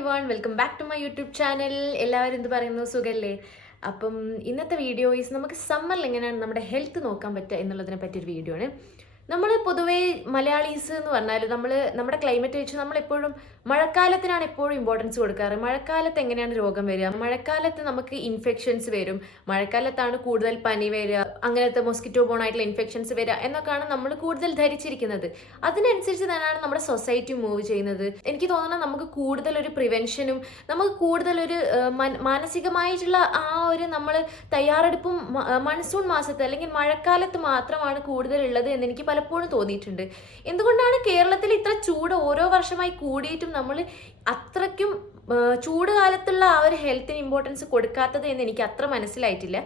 Everyone, welcome back to my YouTube channel. എല്ലാവരും എന്ത് പറയുന്നു, സുഖല്ലേ? അപ്പം ഇന്നത്തെ വീഡിയോ ഈസ് നമുക്ക് സമ്മറിൽ എങ്ങനെയാണ് നമ്മുടെ ഹെൽത്ത് നോക്കാൻ പറ്റുക എന്നുള്ളതിനെ പറ്റിയൊരു വീഡിയോ ആണ്. നമ്മൾ പൊതുവേ മലയാളീസ് എന്ന് പറഞ്ഞാൽ നമ്മുടെ ക്ലൈമറ്റ് വെച്ച് നമ്മളെപ്പോഴും മഴക്കാലത്തിനാണ് എപ്പോഴും ഇമ്പോർട്ടൻസ് കൊടുക്കാറ്. മഴക്കാലത്ത് എങ്ങനെയാണ് രോഗം വരിക, മഴക്കാലത്ത് നമുക്ക് ഇൻഫെക്ഷൻസ് വരും, മഴക്കാലത്താണ് കൂടുതൽ പനി വരിക, അങ്ങനത്തെ മൊസ്കിറ്റോ ബോൺ ആയിട്ടുള്ള ഇൻഫെക്ഷൻസ് വരിക എന്നൊക്കെയാണ് നമ്മൾ കൂടുതൽ ധരിച്ചിരിക്കുന്നത്. അതിനനുസരിച്ച് തന്നെയാണ് നമ്മുടെ സൊസൈറ്റി മൂവ് ചെയ്യുന്നത്. എനിക്ക് തോന്നുന്നത് നമുക്ക് കൂടുതലൊരു പ്രിവെൻഷനും നമുക്ക് കൂടുതലൊരു മാനസികമായിട്ടുള്ള ആ ഒരു നമ്മൾ തയ്യാറെടുപ്പും മൺസൂൺ മാസത്ത് അല്ലെങ്കിൽ മഴക്കാലത്ത് മാത്രമാണ് കൂടുതലുള്ളത് എന്ന് എനിക്ക് പലപ്പോഴും തോന്നിയിട്ടുണ്ട്. എന്തുകൊണ്ടാണ് കേരളത്തിൽ ഇത്ര ചൂട് ഓരോ വർഷമായി കൂടിയിട്ടും നമ്മൾ അത്രയ്ക്കും ചൂട് കാലത്തുള്ള ആ ഒരു ഹെൽത്തിന് ഇമ്പോർട്ടൻസ് കൊടുക്കാത്തത് എന്ന് എനിക്ക് അത്ര മനസ്സിലായിട്ടില്ല.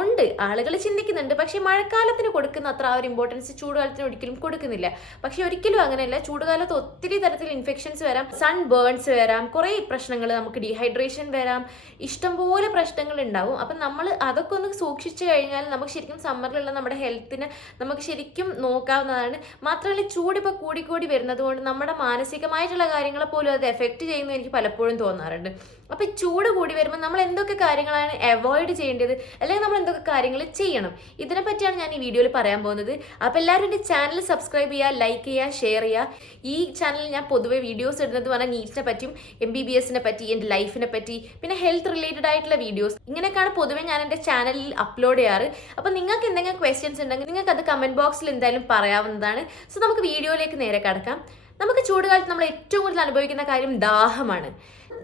ഉണ്ട്, ആളുകൾ ചിന്തിക്കുന്നുണ്ട്, പക്ഷേ മഴക്കാലത്തിന് കൊടുക്കുന്ന അത്ര ആ ഒരു ഇമ്പോർട്ടൻസ് ചൂടുകാലത്തിന് ഒരിക്കലും കൊടുക്കുന്നില്ല. പക്ഷെ ഒരിക്കലും അങ്ങനെയല്ല. ചൂടുകാലത്ത് ഒത്തിരി തരത്തിൽ ഇൻഫെക്ഷൻസ് വരാം, സൺ ബേൺസ് വരാം, കുറേ പ്രശ്നങ്ങൾ, നമുക്ക് ഡീഹൈഡ്രേഷൻ വരാം, ഇഷ്ടംപോലെ പ്രശ്നങ്ങൾ ഉണ്ടാവും. അപ്പം നമ്മൾ അതൊക്കെ ഒന്ന് സൂക്ഷിച്ചു കഴിഞ്ഞാൽ നമുക്ക് ശരിക്കും സമ്മറിലുള്ള നമ്മുടെ ഹെൽത്തിന് നമുക്ക് ശരിക്കും നോക്കാവുന്നതാണ്. മാത്രമല്ല, ചൂടിപ്പോൾ കൂടിക്കൂടി വരുന്നത് കൊണ്ട് നമ്മുടെ മാനസികമായിട്ടുള്ള കാര്യങ്ങളെ പോലും അത് എഫക്റ്റ് ചെയ്യുന്നു എനിക്ക് പലപ്പോഴും തോന്നാറുണ്ട്. അപ്പോൾ ചൂട് കൂടി വരുമ്പോൾ നമ്മൾ എന്തൊക്കെ കാര്യങ്ങളാണ് അവോയ്ഡ് ചെയ്യേണ്ടത്, അല്ലെങ്കിൽ നമ്മൾ എന്തൊക്കെ കാര്യങ്ങൾ ചെയ്യണം, ഇതിനെ പറ്റിയാണ് ഞാൻ ഈ വീഡിയോയിൽ പറയാൻ പോകുന്നത്. അപ്പോൾ എല്ലാവരും എൻ്റെ ചാനൽ സബ്സ്ക്രൈബ് ചെയ്യുക, ലൈക്ക് ചെയ്യുക, ഷെയർ ചെയ്യുക. ഈ ചാനലിൽ ഞാൻ പൊതുവെ വീഡിയോസ് ഇടുന്നത് പറഞ്ഞാൽ നീറ്റിനെ പറ്റിയും MBBS പറ്റി, എൻ്റെ ലൈഫിനെ പറ്റി, പിന്നെ ഹെൽത്ത് റിലേറ്റഡ് ആയിട്ടുള്ള വീഡിയോസ്, ഇങ്ങനെയൊക്കെയാണ് പൊതുവെ ഞാൻ എൻ്റെ ചാനലിൽ അപ്ലോഡ് ചെയ്യാറ്. അപ്പോൾ നിങ്ങൾക്ക് എന്തെങ്കിലും ക്വസ്റ്റ്യൻസ് ഉണ്ടെങ്കിൽ നിങ്ങൾക്ക് അത് കമൻറ്റ് ബോക്സിൽ എന്തായാലും പറയാവുന്നതാണ്. സോ നമുക്ക് വീഡിയോയിലേക്ക് നേരെ കടക്കാം. നമുക്ക് ചൂടുകാലത്ത് നമ്മൾ ഏറ്റവും കൂടുതൽ അനുഭവിക്കുന്ന കാര്യം ദാഹമാണ്.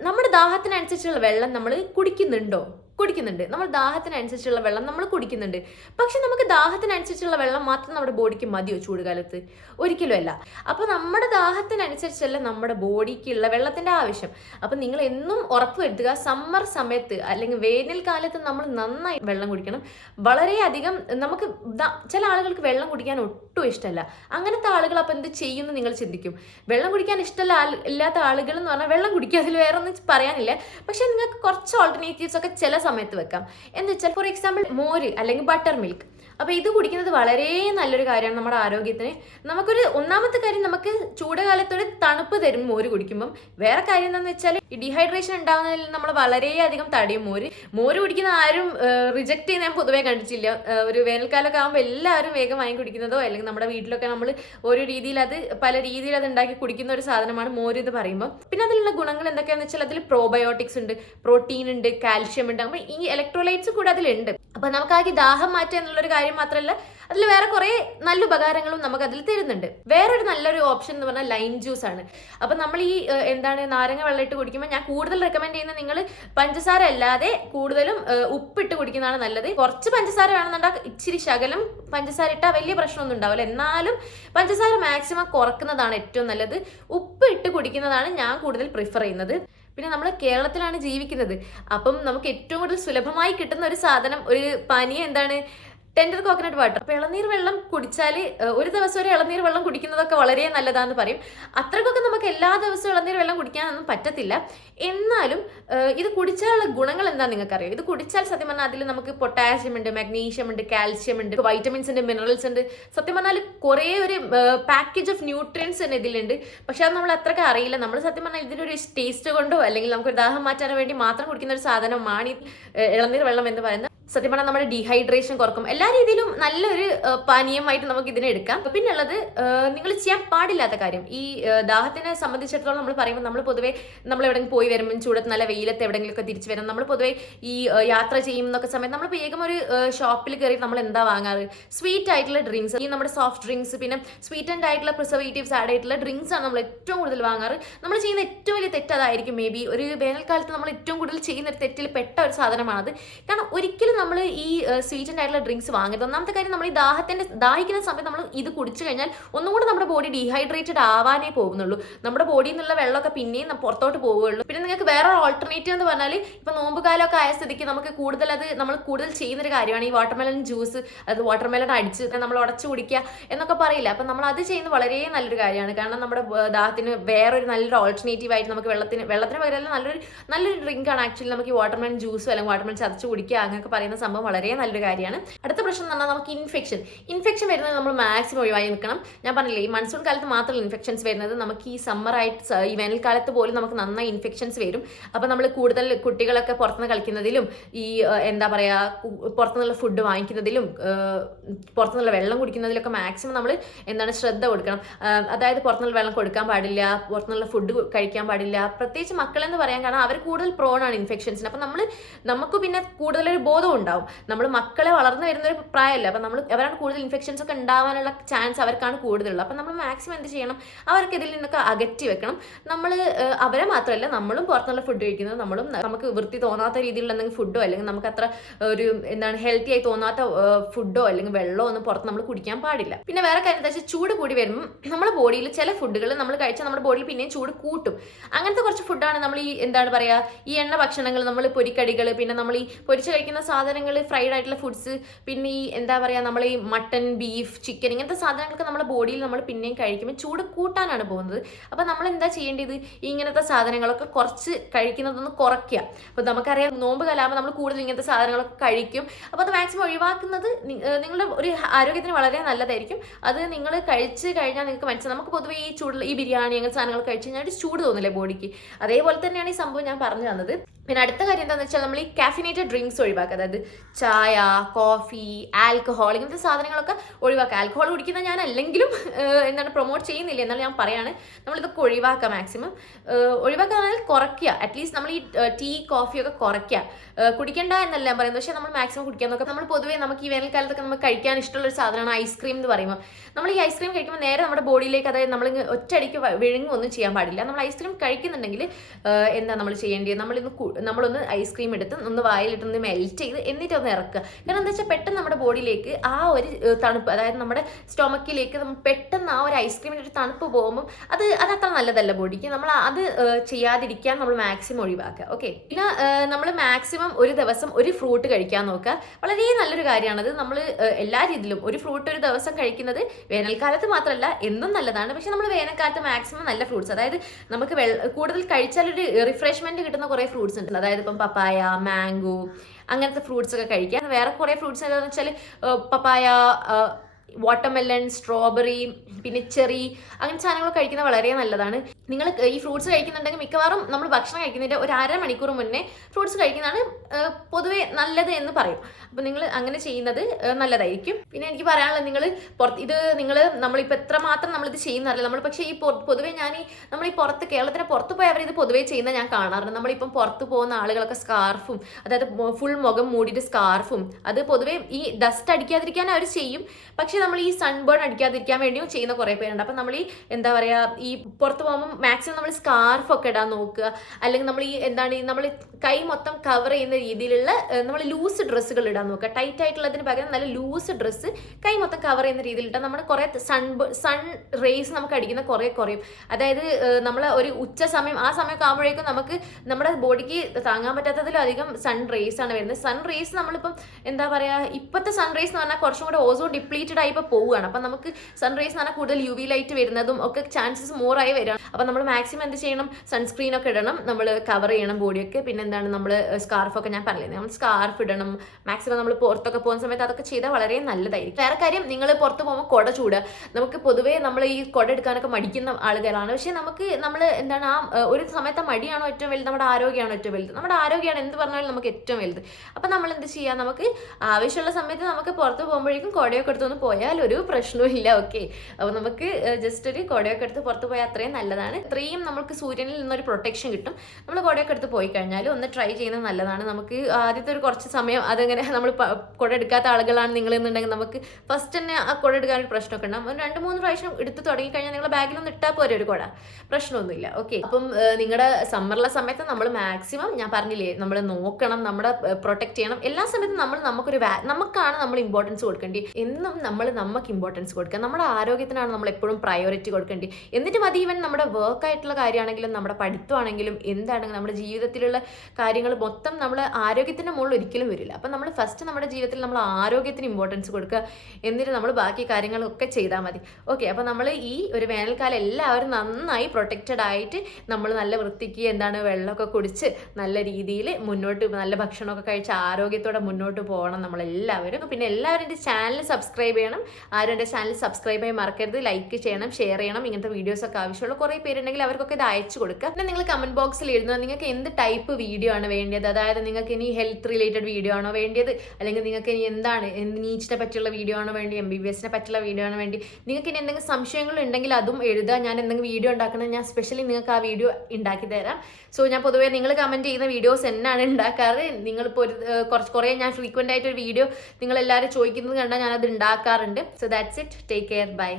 നമ്മുടെ ദാഹത്തിനനുസരിച്ചുള്ള വെള്ളം നമ്മൾ കുടിക്കുന്നുണ്ട്. നമ്മൾ ദാഹത്തിനനുസരിച്ചുള്ള വെള്ളം നമ്മൾ കുടിക്കുന്നുണ്ട്. പക്ഷെ നമുക്ക് ദാഹത്തിനനുസരിച്ചുള്ള വെള്ളം മാത്രം നമ്മുടെ ബോഡിക്ക് മതിയോ ചൂടുകാലത്ത്? ഒരിക്കലും അല്ല. അപ്പോൾ നമ്മുടെ ദാഹത്തിനനുസരിച്ചല്ല നമ്മുടെ ബോഡിക്കുള്ള വെള്ളത്തിൻ്റെ ആവശ്യം. അപ്പം നിങ്ങൾ എന്നും ഉറപ്പ് വരുത്തുക, സമ്മർ സമയത്ത് അല്ലെങ്കിൽ വേനൽക്കാലത്ത് നമ്മൾ നന്നായി വെള്ളം കുടിക്കണം. വളരെയധികം നമുക്ക് ചില ആളുകൾക്ക് വെള്ളം കുടിക്കാൻ ഒട്ടും ഇഷ്ടമല്ല. അങ്ങനത്തെ ആളുകൾ അപ്പം എന്ത് ചെയ്യുമെന്ന് നിങ്ങൾ ചിന്തിക്കും. വെള്ളം കുടിക്കാൻ ഇല്ലാത്ത ആളുകൾ എന്ന് പറഞ്ഞാൽ വെള്ളം കുടിക്കുക, അതിൽ വേറെ ഒന്നും പറയാനില്ല. പക്ഷെ നിങ്ങൾക്ക് കുറച്ച് ഓൾട്ടർനേറ്റീവ്സ് ഒക്കെ ചില സമയത്ത് വെക്കാം. എന്ന് വെച്ചാൽ ഫോർ എക്സാമ്പിൾ മോര് അല്ലെങ്കിൽ ബട്ടർ മിൽക്ക്. അപ്പോൾ ഇത് കുടിക്കുന്നത് വളരെ നല്ലൊരു കാര്യമാണ് നമ്മുടെ ആരോഗ്യത്തിന്. ഒന്നാമത്തെ കാര്യം, നമുക്ക് ചൂടുകാലത്തൊരു തണുപ്പ് തരും മോര് കുടിക്കുമ്പം. വേറെ കാര്യം എന്താണെന്ന് വെച്ചാൽ ഈ ഡീഹൈഡ്രേഷൻ ഉണ്ടാകുന്നതിൽ നമ്മൾ വളരെയധികം തടയും. മോര് കുടിക്കുന്ന ആരും റിജക്റ്റ് ചെയ്യാൻ പൊതുവേ കണ്ടിട്ടില്ല. ഒരു വേനൽക്കാലമൊക്കെ ആകുമ്പോൾ എല്ലാവരും വേഗം വാങ്ങി കുടിക്കുന്നതോ അല്ലെങ്കിൽ നമ്മുടെ വീട്ടിലൊക്കെ നമ്മൾ ഓരോ രീതിയിൽ പല രീതിയിൽ അത് ഉണ്ടാക്കി കുടിക്കുന്ന ഒരു സാധനമാണ് മോര് എന്ന് പറയുമ്പോൾ. പിന്നെ അതിലുള്ള ഗുണങ്ങൾ എന്തൊക്കെയാണെന്ന് വെച്ചാൽ അതിൽ പ്രോബയോട്ടിക്സ് ഉണ്ട്, പ്രോട്ടീൻ ഉണ്ട്, കാൽഷ്യം ഉണ്ട്, അപ്പോൾ ഈ ഇലക്ട്രോലൈറ്റ്സ് കൂടെ അതിലുണ്ട്. അപ്പോൾ നമുക്കാകെ ദാഹം മാറ്റുക എന്നുള്ളൊരു കാര്യം മാത്രമല്ല, അതിൽ വേറെ കുറേ നല്ല ഉപകാരങ്ങളും നമുക്ക് അതിൽ തരുന്നുണ്ട്. വേറൊരു നല്ലൊരു ഓപ്ഷൻ എന്ന് പറഞ്ഞാൽ ലൈം ജ്യൂസ് ആണ്. അപ്പം നമ്മൾ ഈ നാരങ്ങ വെള്ളമിട്ട് കുടിക്കുമ്പോൾ ഞാൻ കൂടുതൽ റെക്കമെൻഡ് ചെയ്യുന്നത് നിങ്ങൾ പഞ്ചസാര അല്ലാതെ കൂടുതലും ഉപ്പിട്ട് കുടിക്കുന്നതാണ് നല്ലത്. കുറച്ച് പഞ്ചസാര വേണമെന്നുണ്ടെങ്കിൽ ഇച്ചിരി ശകലം പഞ്ചസാര ഇട്ടാൽ വലിയ പ്രശ്നമൊന്നും ഉണ്ടാവില്ല. എന്നാലും പഞ്ചസാര മാക്സിമം കുറക്കുന്നതാണ് ഏറ്റവും നല്ലത്. ഉപ്പ് ഇട്ട് കുടിക്കുന്നതാണ് ഞാൻ കൂടുതൽ പ്രിഫർ ചെയ്യുന്നത്. പിന്നെ നമ്മൾ കേരളത്തിലാണ് ജീവിക്കുന്നത്, അപ്പം നമുക്ക് ഏറ്റവും കൂടുതൽ സുലഭമായി കിട്ടുന്ന ഒരു സാധനം, ഒരു പാനീയം എന്താണ്? Tender coconut water. അപ്പോൾ ഇളനീർ വെള്ളം കുടിച്ചാൽ ഒരു ദിവസം ഒരു ഇളനീർ വെള്ളം കുടിക്കുന്നതൊക്കെ വളരെ നല്ലതാണെന്ന് പറയും. അത്രക്കൊക്കെ നമുക്ക് എല്ലാ ദിവസവും ഇളനീർ വെള്ളം കുടിക്കാനൊന്നും പറ്റത്തില്ല. എന്നാലും ഇത് കുടിച്ചാലുള്ള ഗുണങ്ങൾ എന്താണെന്ന് നിങ്ങൾക്കറിയാം. ഇത് കുടിച്ചാൽ സത്യം പറഞ്ഞാൽ അതിൽ നമുക്ക് പൊട്ടാഷ്യം ഉണ്ട്, മാഗ്നീഷ്യം ഉണ്ട്, കാൽഷ്യം ഉണ്ട്, വൈറ്റമിൻസ് ഉണ്ട്, മിനറൽസ് ഉണ്ട്. സത്യം പറഞ്ഞാൽ കുറേ ഒരു പാക്കേജ് ഓഫ് ന്യൂട്രിയൻസ് തന്നെ ഇതിലുണ്ട്. പക്ഷെ അത് നമ്മൾ അത്രയ്ക്ക് അറിയില്ല. നമ്മൾ സത്യം പറഞ്ഞാൽ ഇതിനൊരു ടേസ്റ്റ് കൊണ്ടോ അല്ലെങ്കിൽ നമുക്ക് ദാഹം മാറ്റാൻ വേണ്ടി മാത്രം കുടിക്കുന്ന ഒരു സാധനമാണ് ഈ ഇളനീർ വെള്ളം എന്ന് പറയുന്നത്. സത്യം പറഞ്ഞാൽ നമ്മുടെ ഡീഹൈഡ്രേഷൻ കുറക്കും. എല്ലാ രീതിയിലും നല്ലൊരു പാനീയമായിട്ട് നമുക്ക് ഇതിനെ എടുക്കാം. പിന്നെ ഉള്ളത്, നിങ്ങൾ ചെയ്യാൻ പാടില്ലാത്ത കാര്യം, ഈ ദാഹത്തിനെ സംബന്ധിച്ചിടത്തോളം നമ്മൾ പറയുമ്പോൾ നമ്മൾ പൊതുവേ നമ്മൾ എവിടെയെങ്കിലും പോയി വരുമ്പോൾ ചൂടത്ത് നല്ല വെയിലത്ത് എവിടെയെങ്കിലുമൊക്കെ തിരിച്ചു വരും. നമ്മൾ പൊതുവേ ഈ യാത്ര ചെയ്യുന്നൊക്കെ സമയത്ത് നമ്മൾ വേഗം ഒരു ഷോപ്പിൽ കയറി നമ്മൾ എന്താ വാങ്ങാറ്? സ്വീറ്റ് ആയിട്ടുള്ള ഡ്രിങ്ക്സ്, ഈ നമ്മുടെ സോഫ്റ്റ് ഡ്രിങ്ക്സ്, പിന്നെ സ്വീറ്റ് ആൻഡ് ആയിട്ടുള്ള പ്രിസർവേറ്റീവ്സ് ആഡ് ആയിട്ടുള്ള ഡ്രിങ്ക്സ് ആണ് നമ്മൾ ഏറ്റവും കൂടുതൽ വാങ്ങാറ്. നമ്മൾ ചെയ്യുന്ന ഏറ്റവും വലിയ തെറ്റ് അതായിരിക്കും. മേ ബി ഒരു വേനൽക്കാലത്ത് നമ്മൾ ഏറ്റവും കൂടുതൽ ചെയ്യുന്ന ഒരു തെറ്റിൽ പെട്ട ഒരു സാധനമാണത്. കാരണം ഒരിക്കലും നമ്മൾ ഈ സ്വീറ്റ് ആയിട്ടുള്ള ഡ്രിങ്ക്സ് വാങ്ങരുത്. ഒന്നാമത്തെ കാര്യം, നമ്മൾ ഈ ദാഹിക്കുന്ന സമയത്ത് നമ്മൾ ഇത് കുടിച്ചു കഴിഞ്ഞാൽ ഒന്നും കൂടെ നമ്മുടെ ബോഡി ഡീഹൈഡ്രേറ്റഡ് ആവാനേ പോകുന്നുള്ളൂ. നമ്മുടെ ബോഡിയിൽ നിന്നുള്ള വെള്ളമൊക്കെ പിന്നെയും പുറത്തോട്ട് പോവുകയുള്ളൂ. പിന്നെ നിങ്ങൾക്ക് വേറെ ഓൾട്ടർനേറ്റീവ് എന്ന് പറഞ്ഞാൽ, ഇപ്പം നോമ്പുകാലമൊക്കെ ആയ സ്ഥിതിക്ക് നമുക്ക് നമ്മൾ കൂടുതൽ ചെയ്യുന്നൊരു കാര്യമാണ് ഈ വാട്ടർമെലൺ ജ്യൂസ്. അത് വാട്ടർമെലൺ അടിച്ച് നമ്മൾ ഉടച്ചു കുടിക്കുക എന്നൊക്കെ പറയില്ല. അപ്പം നമ്മൾ അത് ചെയ്യുന്നത് വളരെ നല്ലൊരു കാര്യമാണ്. കാരണം നമ്മുടെ ദാഹത്തിന് വേറൊരു നല്ലൊരു ഓൾട്ടർനേറ്റീവ് ആയിട്ട് നമുക്ക് വെള്ളത്തിന് പകരം നല്ലൊരു ഡ്രിങ്ക് ആണ് ആക്ച്വലി നമുക്ക് ഈ വാട്ടർമെലൺ ജ്യൂസോ അല്ലെങ്കിൽ വാട്ടർമെലൺ ചതച്ച് കുടിക്കുക അങ്ങനെയൊക്കെ പറയുന്നത് പറയുന്ന സംഭവം വളരെ നല്ലൊരു കാര്യമാണ്. അടുത്ത പ്രശ്നം എന്ന് പറഞ്ഞാൽ നമുക്ക് ഇൻഫെക്ഷൻ വരുന്നത് നമ്മൾ മാക്സിമം ഒഴിവായി നിൽക്കണം. ഞാൻ പറഞ്ഞില്ലേ, ഈ മൺസൂൺ കാലത്ത് മാത്രമല്ല ഇൻഫെക്ഷൻസ് വരുന്നത്, നമുക്ക് ഈ സമ്മറായിട്ട് ഈ വേനൽക്കാലത്ത് പോലും നമുക്ക് നന്നായി ഇൻഫെക്ഷൻസ് വരും. അപ്പോൾ നമ്മൾ കൂടുതൽ കുട്ടികളൊക്കെ പുറത്തുനിന്ന് കളിക്കുന്നതിലും ഈ എന്താ പറയുക പുറത്തുനിന്നുള്ള ഫുഡ് വാങ്ങിക്കുന്നതിലും പുറത്തുനിന്നുള്ള വെള്ളം കുടിക്കുന്നതിലൊക്കെ മാക്സിമം നമ്മൾ എന്താണ് ശ്രദ്ധ കൊടുക്കണം. അതായത് പുറത്തുനിന്നുള്ള വെള്ളം കൊടുക്കാൻ പാടില്ല, പുറത്തുനിന്നുള്ള ഫുഡ് കഴിക്കാൻ പാടില്ല. പ്രത്യേകിച്ച് മക്കളെന്ന് പറയാൻ കാരണം അവർ കൂടുതൽ പ്രോണാണ് ഇൻഫെക്ഷൻസിന്. അപ്പം നമുക്ക് പിന്നെ കൂടുതലൊരു ബോധം ഉണ്ടാവും. നമ്മൾ മക്കളെ വളർന്നു വരുന്ന ഒരു പ്രായമല്ല, അപ്പം അവരാണ് കൂടുതൽ ഇൻഫെക്ഷൻസ് ഒക്കെ ഉണ്ടാവാനുള്ള ചാൻസ് അവർക്കാണ് കൂടുതലുള്ളത്. അപ്പം നമ്മൾ മാക്സിമം എന്ത് ചെയ്യണം, അവർക്ക് ഇതിൽ നിന്നൊക്കെ അകറ്റി വെക്കണം. നമ്മൾ അവരെ മാത്രമല്ല നമ്മളും പുറത്തുനിന്നുള്ള ഫുഡ് കഴിക്കുന്നത്, നമുക്ക് വൃത്തി തോന്നാത്ത രീതിയിലുള്ള എന്തെങ്കിലും ഫുഡോ അല്ലെങ്കിൽ നമുക്ക് അത്ര ഒരു ഹെൽത്തി ആയി തോന്നാത്ത ഫുഡോ അല്ലെങ്കിൽ വെള്ളമോ ഒന്നും പുറത്ത് നമ്മൾ കുടിക്കാൻ പാടില്ല. പിന്നെ വേറെ കാര്യം എന്താ വെച്ചാൽ, ചൂട് കൂടി വരുമ്പോൾ നമ്മുടെ ബോഡിയിൽ ചില ഫുഡുകൾ നമ്മൾ കഴിച്ചാൽ നമ്മുടെ ബോഡിയിൽ പിന്നെയും ചൂട് കൂട്ടും. അങ്ങനത്തെ കുറച്ച് ഫുഡാണ് നമ്മൾ ഈ ഈ എണ്ണ ഭക്ഷണങ്ങൾ, നമ്മൾ പൊരിക്കടികൾ, പിന്നെ നമ്മൾ ഈ പൊരിച്ച് കഴിക്കുന്ന സാധനങ്ങൾ, ഫ്രൈഡ് ആയിട്ടുള്ള ഫുഡ്സ്, പിന്നെ ഈ നമ്മൾ ഈ മട്ടൺ, ബീഫ്, ചിക്കൻ ഇങ്ങനത്തെ സാധനങ്ങളൊക്കെ നമ്മുടെ ബോഡിയിൽ നമ്മൾ പിന്നെയും കഴിക്കുമ്പോൾ ചൂട് കൂട്ടാനാണ് പോകുന്നത്. അപ്പോൾ നമ്മൾ എന്താ ചെയ്യേണ്ടത്, ഇങ്ങനത്തെ സാധനങ്ങളൊക്കെ കുറച്ച് കഴിക്കുന്നതൊന്ന് കുറയ്ക്കുക. അപ്പോൾ നമുക്കറിയാം നോമ്പ് കാലാകുമ്പോൾ നമ്മൾ കൂടുതൽ ഇങ്ങനത്തെ സാധനങ്ങളൊക്കെ കഴിക്കും. അപ്പോൾ അത് മാക്സിമം ഒഴിവാക്കുന്നത് നിങ്ങളുടെ ഒരു ആരോഗ്യത്തിന് വളരെ നല്ലതായിരിക്കും. അത് നിങ്ങൾ കഴിച്ച് കഴിഞ്ഞാൽ നിങ്ങൾക്ക് മനസ്സിലാവും. നമുക്ക് പൊതുവേ ഈ ചൂടുള്ള ഈ ബിരിയാണി അങ്ങനത്തെ സാധനങ്ങൾ കഴിച്ച് കഴിഞ്ഞാൽ ഒരു ചൂട് തോന്നില്ലേ ബോഡിക്ക്, അതേപോലെ തന്നെയാണ് ഈ സംഭവം ഞാൻ പറഞ്ഞു തന്നത്. പിന്നെ അടുത്ത കാര്യം എന്താണെന്ന് വെച്ചാൽ, നമ്മൾ ഈ കാഫിനേറ്റഡ് ഡ്രിങ്ക്സ് ഒഴിവാക്കുക. അതായത് ചായ, കോഫി, ആൽക്കഹോൾ ഇങ്ങനത്തെ സാധനങ്ങളൊക്കെ ഒഴിവാക്കുക. ആൽക്കഹോൾ കുടിക്കുന്ന ഞാൻ അല്ലെങ്കിലും പ്രൊമോട്ട് ചെയ്യുന്നില്ല, എന്നാലും ഞാൻ പറയാണ് നമ്മളിതൊക്കെ ഒഴിവാക്കുക. മാക്സിമം ഒഴിവാക്കുക, കുറയ്ക്കുക. അറ്റ്ലീസ്റ്റ് നമ്മൾ ഈ ടീ, കോഫിയൊക്കെ കുറയ്ക്കുക. കുടിക്കേണ്ട എന്നല്ല ഞാൻ പറയുന്നത്, പക്ഷേ നമ്മൾ മാക്സിമം കുടിക്കാൻ നോക്കാം. നമ്മൾ പൊതുവേ നമുക്ക് ഈ വേനൽക്കാലത്തൊക്കെ നമുക്ക് കഴിക്കാൻ ഇഷ്ടമുള്ള ഒരു സാധനമാണ് ഐസ്ക്രീം എന്ന് പറയുമ്പോൾ. നമ്മൾ ഈ ഐസ്ക്രീം കഴിക്കുമ്പോൾ നേരെ നമ്മുടെ ബോഡിയിലേക്ക്, അതായത് നമ്മൾ ഒറ്റയടിക്ക് വിഴുങ്ങൊന്നും ചെയ്യാൻ പാടില്ല. നമ്മൾ ഐസ്ക്രീം കഴിക്കുന്നുണ്ടെങ്കിൽ എന്താ നമ്മൾ ചെയ്യേണ്ടത്, നമ്മളൊന്ന് ഐസ്ക്രീം എടുത്ത് ഒന്ന് വായിലിട്ടൊന്ന് മെൽറ്റ് ചെയ്ത് എന്നിട്ടൊന്ന് ഇറക്കുക. കാരണം എന്താ വെച്ചാൽ പെട്ടെന്ന് നമ്മുടെ ബോഡിയിലേക്ക് ആ ഒരു തണുപ്പ്, അതായത് നമ്മുടെ സ്റ്റൊമക്കിലേക്ക് നമ്മൾ പെട്ടെന്ന് ആ ഒരു ഐസ്ക്രീമിൻ്റെ ഒരു തണുപ്പ് പോകുമ്പോൾ അത് അത്ര നല്ലതല്ല ബോഡിക്ക്. നമ്മൾ അത് ചെയ്യാതിരിക്കാൻ നമ്മൾ മാക്സിമം ഒഴിവാക്കുക. ഓക്കെ, പിന്നെ നമ്മൾ മാക്സിമം ഒരു ദിവസം ഒരു ഫ്രൂട്ട് കഴിക്കാൻ നോക്കുക. വളരെ നല്ലൊരു കാര്യമാണത്. നമ്മൾ എല്ലാ രീതിയിലും ഒരു ഫ്രൂട്ട് ഒരു ദിവസം കഴിക്കുന്നത് വേനൽക്കാലത്ത് മാത്രമല്ല എന്നും നല്ലതാണ്. പക്ഷെ നമ്മൾ വേനൽക്കാലത്ത് മാക്സിമം നല്ല ഫ്രൂട്ട്സ്, അതായത് നമുക്ക് കൂടുതൽ കഴിച്ചാൽ ഒരു റിഫ്രഷ്മെന്റ് കിട്ടുന്ന കുറേ ഫ്രൂട്ട്സ് ഉണ്ട്. അതായത് ഇപ്പം പപ്പായ, മാംഗോ അങ്ങനത്തെ ഫ്രൂട്ട്സ് ഒക്കെ കഴിക്കാം. വേറെ കുറേ ഫ്രൂട്ട്സ് എന്താണെന്ന് വെച്ചാൽ പപ്പായ, വാട്ടർമെലൺ, സ്ട്രോബെറി, പിന്നെ ചെറി അങ്ങനത്തെ സാധനങ്ങൾ കഴിക്കുന്നത് വളരെ നല്ലതാണ്. നിങ്ങൾ ഈ ഫ്രൂട്ട്സ് കഴിക്കുന്നുണ്ടെങ്കിൽ മിക്കവാറും നമ്മൾ ഭക്ഷണം കഴിക്കുന്നതിൻ്റെ ഒരു അരമണിക്കൂർ മുന്നേ ഫ്രൂട്ട്സ് കഴിക്കുന്നതാണ് പൊതുവെ നല്ലത് എന്ന് പറയും. അപ്പോൾ നിങ്ങൾ അങ്ങനെ ചെയ്യുന്നത് നല്ലതായിരിക്കും. പിന്നെ എനിക്ക് പറയാനുള്ളത്, നമ്മളിപ്പോൾ എത്രമാത്രം നമ്മളിത് ചെയ്യുന്നറിയില്ല. നമ്മൾ പക്ഷേ ഈ പൊതുവേ നമ്മൾ ഈ കേരളത്തിന് പുറത്ത് പോയി അവരിത് പൊതുവേ ചെയ്യുന്നത് ഞാൻ കാണാറുണ്ട്. നമ്മളിപ്പം പുറത്ത് പോകുന്ന ആളുകളൊക്കെ സ്കാർഫും, അതായത് ഫുൾ മുഖം മൂടിയിട്ട് സ്കാർഫും, അത് പൊതുവേ ഈ ഡസ്റ്റ് അടിക്കാതിരിക്കാൻ അവർ ചെയ്യും. പക്ഷേ നമ്മൾ ഈ സൺബേൺ അടിക്കാതിരിക്കാൻ വേണ്ടിയും ചെയ്യുന്ന കുറേ പേരുണ്ട്. അപ്പം നമ്മൾ ഈ പുറത്ത് പോകുമ്പോൾ മാക്സിമം നമ്മൾ സ്കാർഫൊക്കെ ഇടാൻ നോക്കുക. അല്ലെങ്കിൽ നമ്മൾ കൈ മൊത്തം കവർ ചെയ്യുന്ന രീതിയിലുള്ള നമ്മൾ ലൂസ് ഡ്രസ്സുകൾ ഇടാൻ നോക്കുക. ടൈറ്റ് ആയിട്ടുള്ളതിന് പകരം നല്ല ലൂസ് ഡ്രസ്സ് കൈ മൊത്തം കവർ ചെയ്യുന്ന രീതിയിൽ ഇട്ടാൽ നമ്മുടെ കുറേ സൺ റേസ് നമുക്ക് അടിക്കുന്ന കുറയും. അതായത് നമ്മൾ ഒരു ഉച്ച സമയം, ആ സമയമൊക്കെ ആകുമ്പോഴേക്കും നമുക്ക് നമ്മുടെ ബോഡിക്ക് താങ്ങാൻ പറ്റാത്തതിലധികം സൺ റേസ് ആണ് വരുന്നത്. സൺ റേസ് നമ്മളിപ്പം ഇപ്പോഴത്തെ സൺ റേസ് എന്ന് പറഞ്ഞാൽ കുറച്ചും കൂടെ ഓസോൺ ഡിപ്ലീറ്റഡ് ആയി ഇപ്പോൾ പോവുകയാണ്. അപ്പം നമുക്ക് സൺറൈസ് എന്ന് പറഞ്ഞാൽ കൂടുതൽ UV ലൈറ്റ് വരുന്നതും ഒക്കെ ചാൻസസ് മോറായി വരികയാണ്. അപ്പം നമ്മൾ മാക്സിമം എന്ത് ചെയ്യണം, സൺസ്ക്രീൻ ഒക്കെ ഇടണം, നമ്മൾ കവർ ചെയ്യണം ബോഡിയൊക്കെ. പിന്നെ നമ്മൾ സ്കാർഫൊക്കെ ഞാൻ പറഞ്ഞില്ലേ, നമ്മൾ സ്കാർഫ് ഇടണം. മാക്സിമം നമ്മൾ പുറത്തൊക്കെ പോകുന്ന സമയത്ത് അതൊക്കെ ചെയ്താൽ വളരെ നല്ലതായിരിക്കും. വേറെ കാര്യം, നിങ്ങൾ പുറത്ത് പോകുമ്പോൾ കുട ചൂടുക. നമുക്ക് പൊതുവേ നമ്മൾ ഈ കുട എടുക്കാനൊക്കെ മടിക്കുന്ന ആളുകളാണ്. പക്ഷേ നമ്മൾ ഒരു സമയത്ത് മടിയാണോ ഏറ്റവും വലുത്, നമ്മുടെ ആരോഗ്യമാണോ ഏറ്റവും വലുത്? നമ്മുടെ ആരോഗ്യമാണ് എന്ത് പറഞ്ഞാലും നമുക്ക് ഏറ്റവും വലുത്. അപ്പം നമ്മൾ എന്ത് ചെയ്യുക, നമുക്ക് ആവശ്യമുള്ള സമയത്ത് നമുക്ക് പുറത്ത് പോകുമ്പോഴേക്കും കുടയൊക്കെ എടുത്തൊന്ന് പോയാൽ ഒരു പ്രശ്നവും ഇല്ല. ഓക്കെ, അപ്പോൾ നമുക്ക് ജസ്റ്റ് ഒരു കുടയൊക്കെ എടുത്ത് പുറത്ത് പോയാൽ അത്രയും നല്ലതാണ്. ഇത്രയും നമുക്ക് സൂര്യനിൽ നിന്നൊരു പ്രൊട്ടക്ഷൻ കിട്ടും. നമ്മൾ കുടയൊക്കെ എടുത്ത് പോയി കഴിഞ്ഞാൽ ഒന്ന് ട്രൈ ചെയ്യുന്നത് നല്ലതാണ്. നമുക്ക് ആദ്യത്തെ ഒരു കുറച്ച് സമയം അതങ്ങനെ നമ്മൾ കുട എടുക്കാത്ത ആളുകളാണ് നിങ്ങളെന്നുണ്ടെങ്കിൽ നമുക്ക് ഫസ്റ്റ് തന്നെ ആ കുട എടുക്കാൻ ഒരു പ്രശ്നമൊക്കെ ഉണ്ടാകും. ഒരു 2-3 പ്രാവശ്യം എടുത്ത് തുടങ്ങിക്കഴിഞ്ഞാൽ നിങ്ങളുടെ ബാഗിലൊന്നും ഇട്ടാൽ പോരെ ഒരു കുട, പ്രശ്നമൊന്നുമില്ല. ഓക്കെ, അപ്പം നിങ്ങളുടെ സമ്മറിലെ സമയത്ത് നമ്മൾ മാക്സിമം, ഞാൻ പറഞ്ഞില്ലേ, നമ്മൾ നോക്കണം, നമ്മുടെ പ്രൊട്ടക്ട് ചെയ്യണം. എല്ലാ സമയത്തും നമുക്കാണ് നമ്മൾ ഇമ്പോർട്ടൻസ് കൊടുക്കേണ്ടത്. എന്നും നമ്മൾ നമുക്ക് ഇമ്പോർട്ടൻസ് കൊടുക്കുക. നമ്മുടെ ആരോഗ്യത്തിനാണ് നമ്മൾ എപ്പോഴും പ്രയോറിറ്റി കൊടുക്കേണ്ടത്. എന്നിട്ട് മതി ഈവൻ നമ്മുടെ വർക്കായിട്ടുള്ള കാര്യമാണെങ്കിലും നമ്മുടെ പഠിത്തമാണെങ്കിലും എന്താണെങ്കിലും നമ്മുടെ ജീവിതത്തിലുള്ള കാര്യങ്ങൾ മൊത്തം നമ്മൾ ആരോഗ്യത്തിൻ്റെ മുകളിൽ ഒരിക്കലും വരില്ല. അപ്പം നമ്മൾ ഫസ്റ്റ് നമ്മുടെ ജീവിതത്തിൽ നമ്മൾ ആരോഗ്യത്തിന് ഇമ്പോർട്ടൻസ് കൊടുക്കുക, എന്നിട്ട് നമ്മൾ ബാക്കി കാര്യങ്ങളൊക്കെ ചെയ്താൽ മതി. ഓക്കെ, അപ്പോൾ നമ്മൾ ഈ ഒരു വേനൽക്കാലം എല്ലാവരും നന്നായി പ്രൊട്ടക്റ്റഡ് ആയിട്ട് നമ്മൾ നല്ല വൃത്തിക്ക് വെള്ളമൊക്കെ കുടിച്ച് നല്ല രീതിയിൽ മുന്നോട്ട് നല്ല ഭക്ഷണമൊക്കെ കഴിച്ച് ആരോഗ്യത്തോടെ മുന്നോട്ട് പോകണം നമ്മളെല്ലാവരും. പിന്നെ എല്ലാവരും എൻ്റെ ചാനൽ സബ്സ്ക്രൈബ് ചെയ്യണം. ആരും എൻ്റെ ചാനൽ സബ്സ്ക്രൈബ് ചെയ്യാൻ മറക്കരുത്. ലൈക്ക് ചെയ്യണം, ഷെയർ ചെയ്യണം. ഇങ്ങനത്തെ വീഡിയോസൊക്കെ ആവശ്യമുള്ള കുറേ പേരുണ്ടെങ്കിൽ അവർക്കൊക്കെ ഇത് അയച്ചു കൊടുക്കുക. പിന്നെ നിങ്ങൾ കമൻറ്റ് ബോക്സിൽ എഴുതുന്നത് നിങ്ങൾക്ക് എന്ത് ടൈപ്പ് വീഡിയോ ആണ് വേണ്ടത്. അതായത് നിങ്ങൾക്ക് ഇനി ഹെൽത്ത് റിലേറ്റഡ് വീഡിയോ ആണോ വേണ്ടത്, അല്ലെങ്കിൽ നിങ്ങൾക്ക് ഇനി നീച്ചിനെ പറ്റിയുള്ള വീഡിയോ ആണോ വേണ്ടി, MBBSനെ പറ്റിയുള്ള വീഡിയോ ആണോ വേണ്ടി. നിങ്ങൾക്ക് ഇനി എന്തെങ്കിലും സംശയങ്ങൾ ഉണ്ടെങ്കിൽ അതും എഴുതുക. ഞാൻ എന്തെങ്കിലും വീഡിയോ ഉണ്ടാക്കുന്നത് ഞാൻ സ്പെഷ്യലി നിങ്ങൾക്ക് ആ വീഡിയോ ഉണ്ടാക്കി തരാം. സോ ഞാൻ പൊതുവേ നിങ്ങൾ കമൻറ്റ് ചെയ്യുന്ന വീഡിയോസ് എന്നാണ് ഉണ്ടാക്കാറ്. നിങ്ങളിപ്പോൾ കുറേ ഞാൻ ഫ്രീക്വൻ്റ് ആയിട്ടൊരു വീഡിയോ നിങ്ങളെല്ലാവരും ചോദിക്കുന്നത് കണ്ടാൽ ഞാനത് ഉണ്ടാക്കാറുണ്ട്. So that's it. Take care. By.